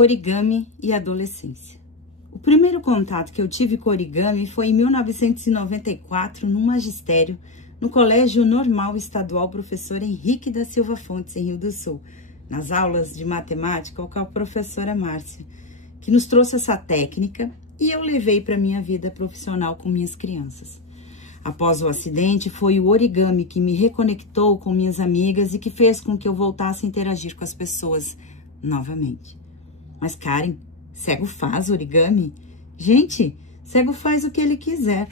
Origami e adolescência. O primeiro contato que eu tive com origami foi em 1994, no magistério, no Colégio Normal Estadual Professor Henrique da Silva Fontes, em Rio do Sul, nas aulas de matemática com a professora Márcia, que nos trouxe essa técnica e eu levei para minha vida profissional com minhas crianças. Após o acidente, foi o origami que me reconectou com minhas amigas e que fez com que eu voltasse a interagir com as pessoas novamente. Mas, Karen, cego faz origami? Gente, cego faz o que ele quiser.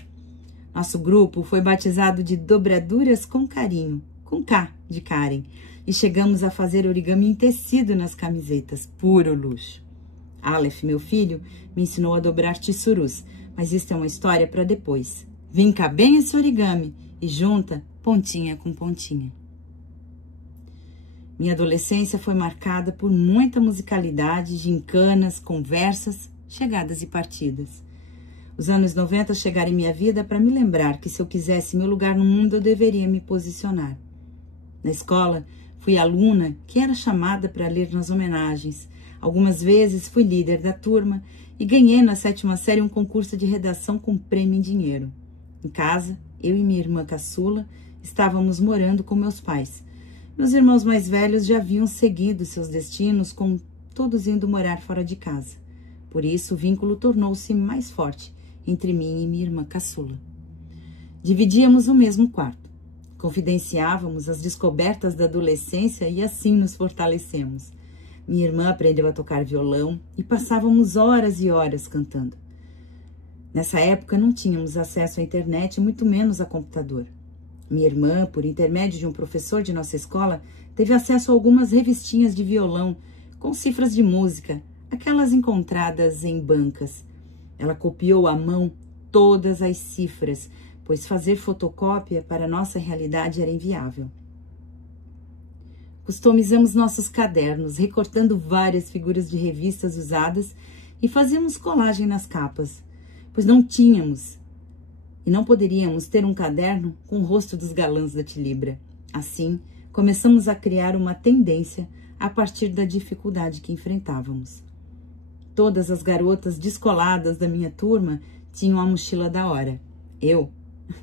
Nosso grupo foi batizado de Dobraduras com Carinho, com K de Karen, e chegamos a fazer origami em tecido nas camisetas, puro luxo. Aleph, meu filho, me ensinou a dobrar tissurus, mas isso é uma história para depois. Vinca bem esse origami e junta pontinha com pontinha. Minha adolescência foi marcada por muita musicalidade, gincanas, conversas, chegadas e partidas. Os anos 90 chegaram em minha vida para me lembrar que se eu quisesse meu lugar no mundo, eu deveria me posicionar. Na escola, fui aluna que era chamada para ler nas homenagens. Algumas vezes fui líder da turma e ganhei na 7ª série um concurso de redação com prêmio em dinheiro. Em casa, eu e minha irmã caçula estávamos morando com meus pais. Meus irmãos mais velhos já haviam seguido seus destinos, com todos indo morar fora de casa. Por isso, o vínculo tornou-se mais forte entre mim e minha irmã caçula. Dividíamos o mesmo quarto. Confidenciávamos as descobertas da adolescência e assim nos fortalecemos. Minha irmã aprendeu a tocar violão e passávamos horas e horas cantando. Nessa época, não tínhamos acesso à internet, muito menos a computador. Minha irmã, por intermédio de um professor de nossa escola, teve acesso a algumas revistinhas de violão com cifras de música, aquelas encontradas em bancas. Ela copiou à mão todas as cifras, pois fazer fotocópia para nossa realidade era inviável. Customizamos nossos cadernos, recortando várias figuras de revistas usadas e fazíamos colagem nas capas, pois não tínhamos e não poderíamos ter um caderno com o rosto dos galãs da Tilibra. Assim, começamos a criar uma tendência a partir da dificuldade que enfrentávamos. Todas as garotas descoladas da minha turma tinham a mochila da hora. Eu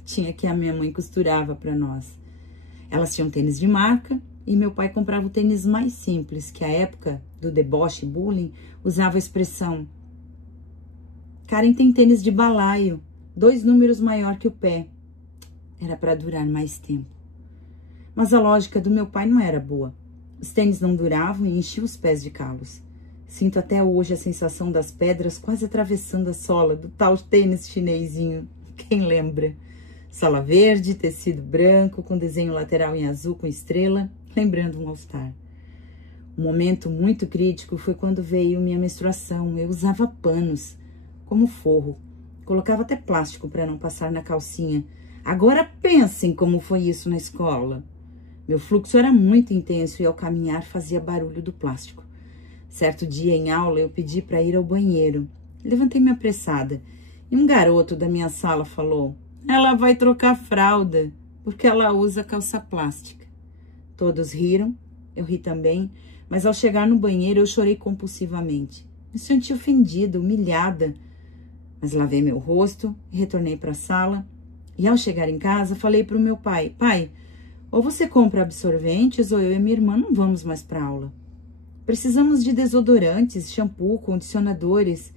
tinha que a minha mãe costurava para nós. Elas tinham tênis de marca e meu pai comprava o tênis mais simples, que à época do deboche e bullying usava a expressão: Karen tem tênis de balaio, 2 números maior que o pé. Era para durar mais tempo. Mas a lógica do meu pai não era boa. Os tênis não duravam e enchiam os pés de calos. Sinto até hoje a sensação das pedras quase atravessando a sola do tal tênis chinesinho. Quem lembra? Sola verde, tecido branco, com desenho lateral em azul com estrela, lembrando um All-Star. Um momento muito crítico foi quando veio minha menstruação. Eu usava panos como forro. Colocava até plástico para não passar na calcinha. Agora pensem como foi isso na escola. Meu fluxo era muito intenso e ao caminhar fazia barulho do plástico. Certo dia em aula eu pedi para ir ao banheiro. Levantei-me apressada e um garoto da minha sala falou: ela vai trocar fralda porque ela usa calça plástica. Todos riram, eu ri também, mas ao chegar no banheiro eu chorei compulsivamente. Me senti ofendida, humilhada. Mas lavei meu rosto e retornei para a sala. E ao chegar em casa, falei para o meu pai: pai, ou você compra absorventes ou eu e minha irmã não vamos mais para aula. Precisamos de desodorantes, shampoo, condicionadores.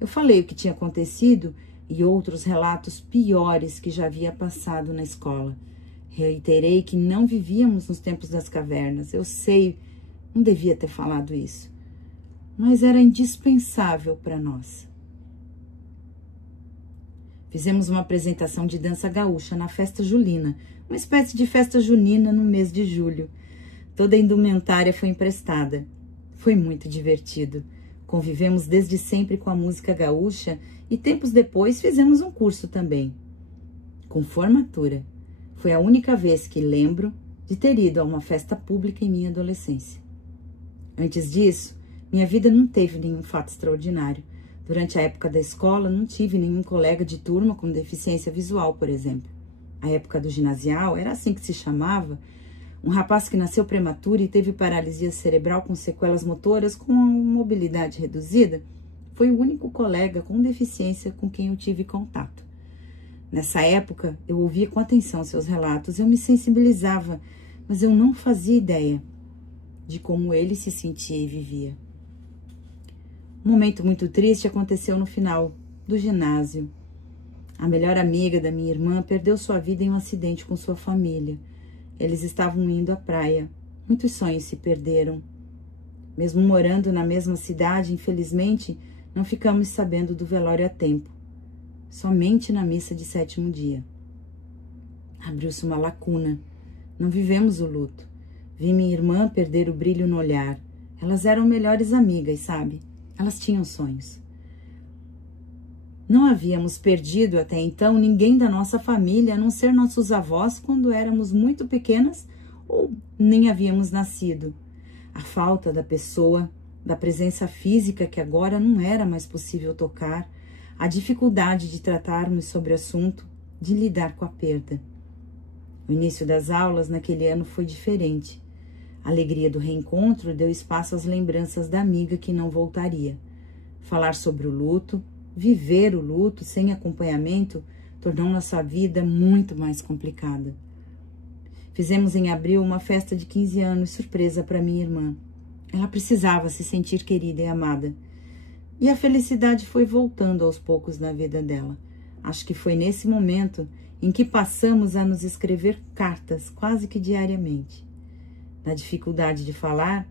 Eu falei o que tinha acontecido e outros relatos piores que já havia passado na escola. Reiterei que não vivíamos nos tempos das cavernas. Eu sei, não devia ter falado isso, mas era indispensável para nós. Fizemos uma apresentação de dança gaúcha na festa julina, uma espécie de festa junina no mês de julho. Toda a indumentária foi emprestada. Foi muito divertido. Convivemos desde sempre com a música gaúcha e tempos depois fizemos um curso também. Com formatura. Foi a única vez que lembro de ter ido a uma festa pública em minha adolescência. Antes disso, minha vida não teve nenhum fato extraordinário. Durante a época da escola, não tive nenhum colega de turma com deficiência visual, por exemplo. A época do ginasial, era assim que se chamava, Um rapaz que nasceu prematuro e teve paralisia cerebral com sequelas motoras com mobilidade reduzida, foi o único colega com deficiência com quem eu tive contato. Nessa época, eu ouvia com atenção seus relatos, eu me sensibilizava, mas eu não fazia ideia de como ele se sentia e vivia. Um momento muito triste aconteceu no final do ginásio. A melhor amiga da minha irmã perdeu sua vida em um acidente com sua família. Eles estavam indo à praia. Muitos sonhos se perderam. Mesmo morando na mesma cidade, infelizmente, não ficamos sabendo do velório a tempo. Somente na missa de 7º dia. Abriu-se uma lacuna. Não vivemos o luto. Vi minha irmã perder o brilho no olhar. Elas eram melhores amigas, sabe? Elas tinham sonhos. Não havíamos perdido até então ninguém da nossa família, a não ser nossos avós quando éramos muito pequenas ou nem havíamos nascido. A falta da pessoa, da presença física que agora não era mais possível tocar, a dificuldade de tratarmos sobre o assunto, de lidar com a perda. O início das aulas naquele ano foi diferente. A alegria do reencontro deu espaço às lembranças da amiga que não voltaria. Falar sobre o luto, viver o luto sem acompanhamento, tornou nossa vida muito mais complicada. Fizemos em abril uma festa de 15 anos surpresa para minha irmã. Ela precisava se sentir querida e amada. E a felicidade foi voltando aos poucos na vida dela. Acho que foi nesse momento em que passamos a nos escrever cartas quase que diariamente. Na dificuldade de falar,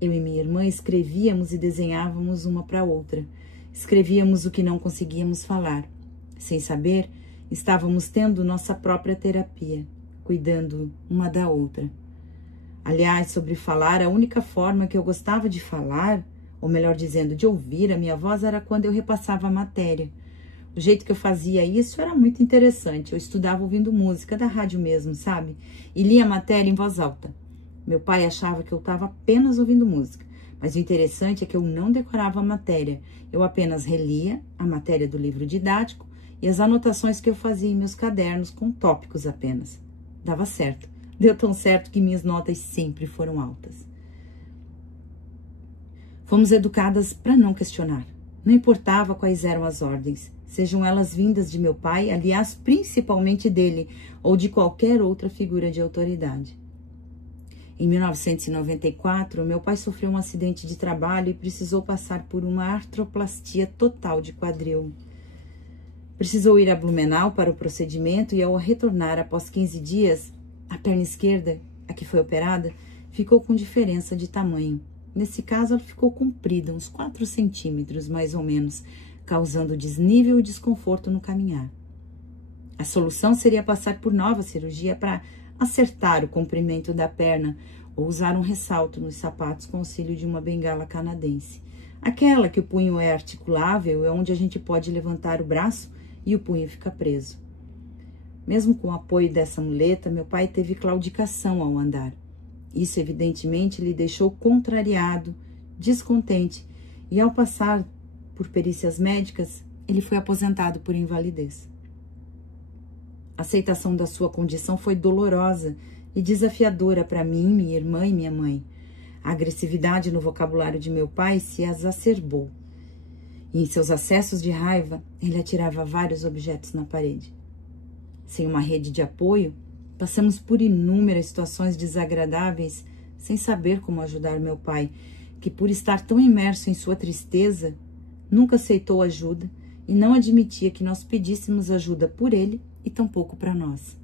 eu e minha irmã escrevíamos e desenhávamos uma para outra. Escrevíamos o que não conseguíamos falar. Sem saber, estávamos tendo nossa própria terapia, cuidando uma da outra. Aliás, sobre falar, a única forma que eu gostava de falar, ou melhor dizendo, de ouvir a minha voz, era quando eu repassava a matéria. O jeito que eu fazia isso era muito interessante. Eu estudava ouvindo música, da rádio mesmo, sabe? E lia a matéria em voz alta. Meu pai achava que eu estava apenas ouvindo música. Mas o interessante é que eu não decorava a matéria. Eu apenas relia a matéria do livro didático e as anotações que eu fazia em meus cadernos com tópicos apenas. Dava certo. Deu tão certo que minhas notas sempre foram altas. Fomos educadas para não questionar. Não importava quais eram as ordens, sejam elas vindas de meu pai, aliás, principalmente dele, ou de qualquer outra figura de autoridade. Em 1994, meu pai sofreu um acidente de trabalho e precisou passar por uma artroplastia total de quadril. Precisou ir a Blumenau para o procedimento e, ao retornar após 15 dias, a perna esquerda, a que foi operada, ficou com diferença de tamanho. Nesse caso, ela ficou comprida, uns 4 centímetros mais ou menos, causando desnível e desconforto no caminhar. A solução seria passar por nova cirurgia para acertar o comprimento da perna ou usar um ressalto nos sapatos com auxílio de uma bengala canadense. Aquela que o punho é articulável, é onde a gente pode levantar o braço e o punho fica preso. Mesmo com o apoio dessa muleta, meu pai teve claudicação ao andar. Isso, evidentemente, lhe deixou contrariado, descontente, e ao passar por perícias médicas, ele foi aposentado por invalidez. A aceitação da sua condição foi dolorosa e desafiadora para mim, minha irmã e minha mãe. A agressividade no vocabulário de meu pai se exacerbou. E em seus acessos de raiva, ele atirava vários objetos na parede. Sem uma rede de apoio, passamos por inúmeras situações desagradáveis sem saber como ajudar meu pai, que por estar tão imerso em sua tristeza, nunca aceitou ajuda e não admitia que nós pedíssemos ajuda por ele e tampouco para nós.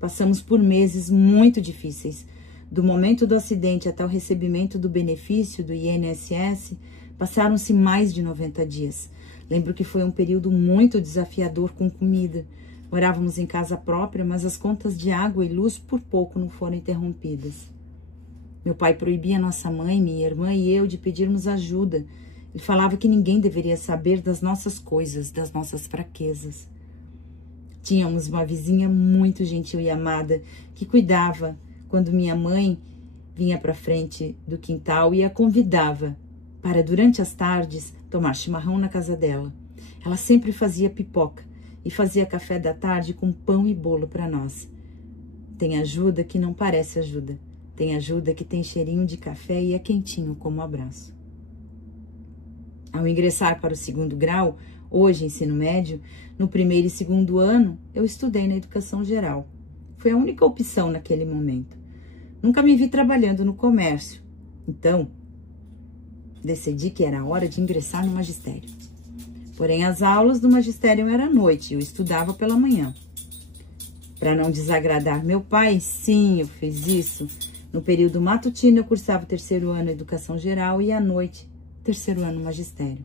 Passamos por meses muito difíceis. Do momento do acidente até o recebimento do benefício do INSS, passaram-se mais de 90 dias. Lembro que foi um período muito desafiador com comida. Morávamos em casa própria, mas as contas de água e luz por pouco não foram interrompidas. Meu pai proibia nossa mãe, minha irmã e eu de pedirmos ajuda. Ele falava que ninguém deveria saber das nossas coisas, das nossas fraquezas. Tínhamos uma vizinha muito gentil e amada, que cuidava quando minha mãe vinha para frente do quintal e a convidava para, durante as tardes, tomar chimarrão na casa dela. Ela sempre fazia pipoca e fazia café da tarde com pão e bolo para nós. Tem ajuda que não parece ajuda. Tem ajuda que tem cheirinho de café e é quentinho como um abraço. Ao ingressar para o 2º grau, hoje ensino médio, no 1º e 2º ano, eu estudei na educação geral. Foi a única opção naquele momento. Nunca me vi trabalhando no comércio. Então, decidi que era hora de ingressar no magistério. Porém, as aulas do magistério eram à noite e eu estudava pela manhã. Para não desagradar meu pai, sim, eu fiz isso. No período matutino, eu cursava o 3º ano educação geral e à noite, 3º ano magistério.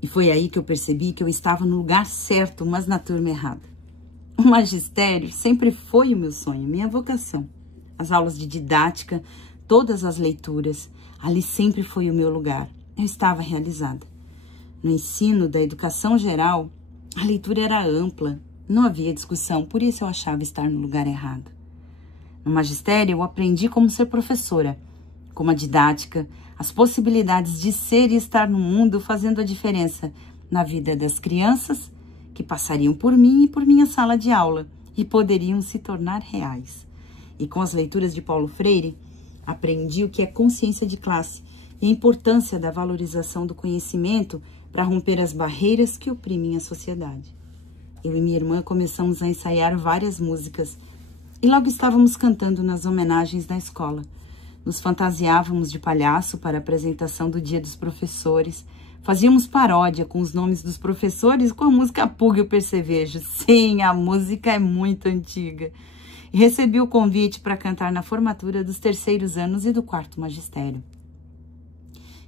E foi aí que eu percebi que eu estava no lugar certo, mas na turma errada. O magistério sempre foi o meu sonho, minha vocação. As aulas de didática, todas as leituras, ali sempre foi o meu lugar. Eu estava realizada. No ensino da educação geral, a leitura era ampla, não havia discussão, por isso eu achava estar no lugar errado. No magistério, eu aprendi como ser professora, como a didática, as possibilidades de ser e estar no mundo fazendo a diferença na vida das crianças que passariam por mim e por minha sala de aula e poderiam se tornar reais. E com as leituras de Paulo Freire, aprendi o que é consciência de classe e a importância da valorização do conhecimento para romper as barreiras que oprimem a sociedade. Eu e minha irmã começamos a ensaiar várias músicas e logo estávamos cantando nas homenagens da escola. Nos fantasiávamos de palhaço para a apresentação do Dia dos Professores. Fazíamos paródia com os nomes dos professores com a música Pulga e o Percevejo. Sim, a música é muito antiga. E recebi o convite para cantar na formatura dos 3º anos e do 4º magistério.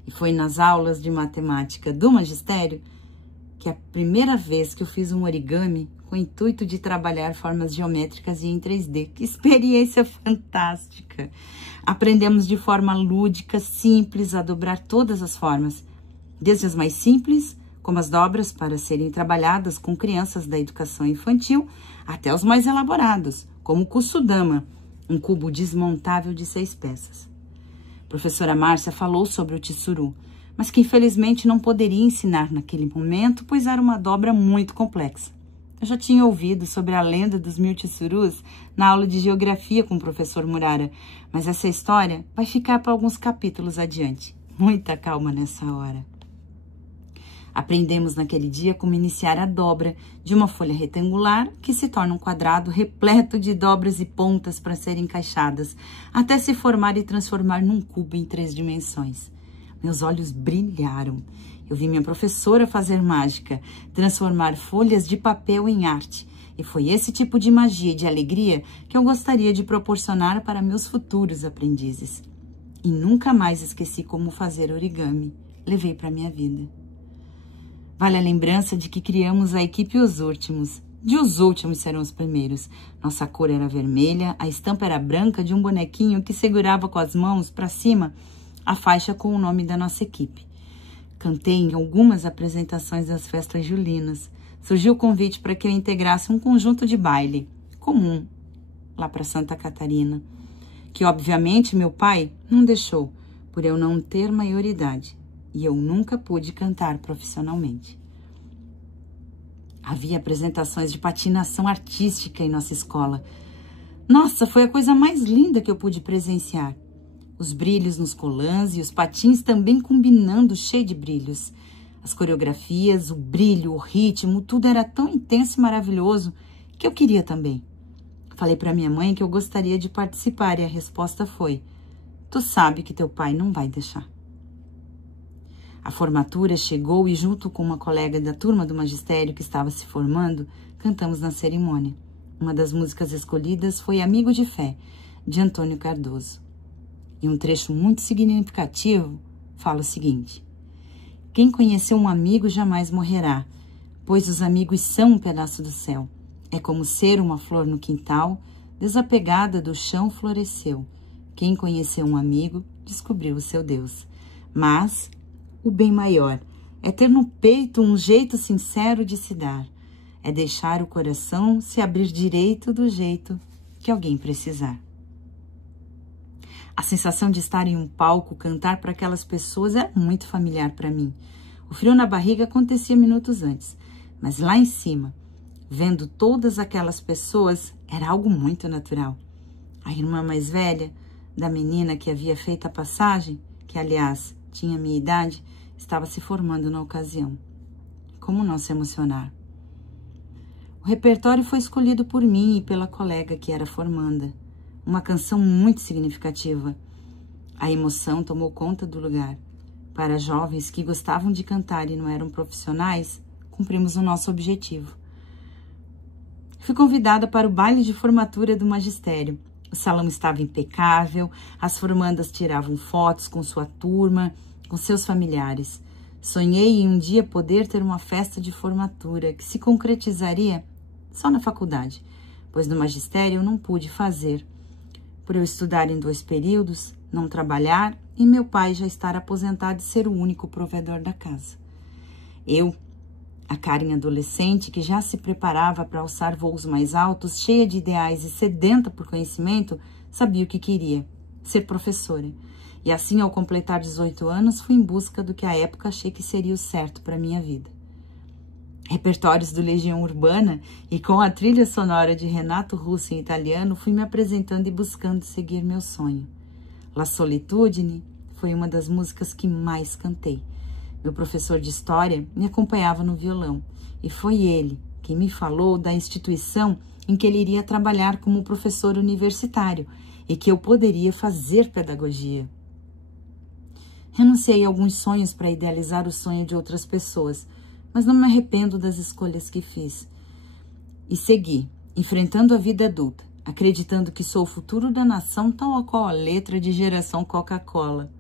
E foi nas aulas de matemática do magistério que a primeira vez que eu fiz um origami com o intuito de trabalhar formas geométricas e em 3D. Que experiência fantástica! Aprendemos de forma lúdica, simples, a dobrar todas as formas, desde as mais simples, como as dobras para serem trabalhadas com crianças da educação infantil, até os mais elaborados, como o kusudama, um cubo desmontável de 6 peças. A professora Márcia falou sobre o tsuru, mas que infelizmente não poderia ensinar naquele momento, pois era uma dobra muito complexa. Eu já tinha ouvido sobre a lenda dos 1000 tsurus na aula de geografia com o professor Murara, mas essa história vai ficar para alguns capítulos adiante. Muita calma nessa hora. Aprendemos naquele dia como iniciar a dobra de uma folha retangular que se torna um quadrado repleto de dobras e pontas para serem encaixadas, até se formar e transformar num cubo em 3 dimensões. Meus olhos brilharam. Eu vi minha professora fazer mágica, transformar folhas de papel em arte. E foi esse tipo de magia e de alegria que eu gostaria de proporcionar para meus futuros aprendizes. E nunca mais esqueci como fazer origami. Levei para minha vida. Vale a lembrança de que criamos a equipe Os Últimos. De Os Últimos serão os primeiros. Nossa cor era vermelha, a estampa era branca de um bonequinho que segurava com as mãos para cima a faixa com o nome da nossa equipe. Cantei em algumas apresentações das festas julinas. Surgiu o convite para que eu integrasse um conjunto de baile comum lá para Santa Catarina, que obviamente meu pai não deixou, por eu não ter maioridade, e eu nunca pude cantar profissionalmente. Havia apresentações de patinação artística em nossa escola. Nossa, foi a coisa mais linda que eu pude presenciar. Os brilhos nos colãs e os patins também combinando, cheio de brilhos. As coreografias, o brilho, o ritmo, tudo era tão intenso e maravilhoso que eu queria também. Falei para minha mãe que eu gostaria de participar e a resposta foi: tu sabe que teu pai não vai deixar. A formatura chegou e junto com uma colega da turma do magistério que estava se formando, cantamos na cerimônia. Uma das músicas escolhidas foi Amigo de Fé, de Antônio Cardoso. E um trecho muito significativo fala o seguinte: quem conheceu um amigo jamais morrerá, pois os amigos são um pedaço do céu. É como ser uma flor no quintal, desapegada do chão floresceu. Quem conheceu um amigo, descobriu o seu Deus. Mas o bem maior é ter no peito um jeito sincero de se dar. É deixar o coração se abrir direito do jeito que alguém precisar. A sensação de estar em um palco, cantar para aquelas pessoas era muito familiar para mim. O frio na barriga acontecia minutos antes, mas lá em cima, Vendo todas aquelas pessoas, era algo muito natural. A irmã mais velha da menina que havia feito a passagem, que aliás tinha minha idade, estava se formando na ocasião. Como não se emocionar? O repertório foi escolhido por mim e pela colega que era formanda. Uma canção muito significativa. A emoção tomou conta do lugar. Para jovens que gostavam de cantar e não eram profissionais, cumprimos o nosso objetivo. Fui convidada para o baile de formatura do magistério. O salão estava impecável, as formandas tiravam fotos com sua turma, com seus familiares. Sonhei em um dia poder ter uma festa de formatura que se concretizaria só na faculdade, pois no magistério eu não pude fazer, por eu estudar em 2 períodos, não trabalhar e meu pai já estar aposentado e ser o único provedor da casa. Eu, a Karen adolescente que já se preparava para alçar voos mais altos, cheia de ideais e sedenta por conhecimento, sabia o que queria, ser professora. E assim, ao completar 18 anos, fui em busca do que à época achei que seria o certo para minha vida. Repertórios do Legião Urbana e com a trilha sonora de Renato Russo em italiano, fui me apresentando e buscando seguir meu sonho. La Solitudine foi uma das músicas que mais cantei. Meu professor de história me acompanhava no violão e foi ele quem me falou da instituição em que ele iria trabalhar como professor universitário e que eu poderia fazer pedagogia. Renunciei a alguns sonhos para idealizar o sonho de outras pessoas, mas não me arrependo das escolhas que fiz. E segui, enfrentando a vida adulta, acreditando que sou o futuro da nação, tal qual a letra de Geração Coca-Cola.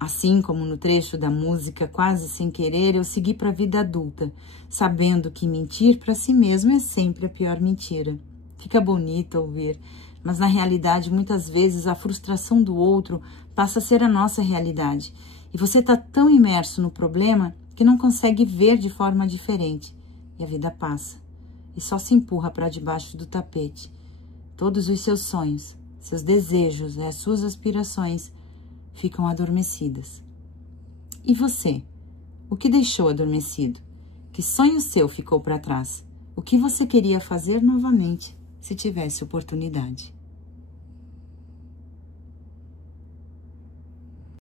Assim como no trecho da música, quase sem querer, eu segui para a vida adulta, sabendo que mentir para si mesmo é sempre a pior mentira. Fica bonito ouvir, mas na realidade, muitas vezes, a frustração do outro passa a ser a nossa realidade. E você está tão imerso no problema que não consegue ver de forma diferente. E a vida passa. E só se empurra para debaixo do tapete. Todos os seus sonhos, seus desejos e as suas aspirações ficam adormecidas. E você? O que deixou adormecido? Que sonho seu ficou para trás? O que você queria fazer novamente, se tivesse oportunidade?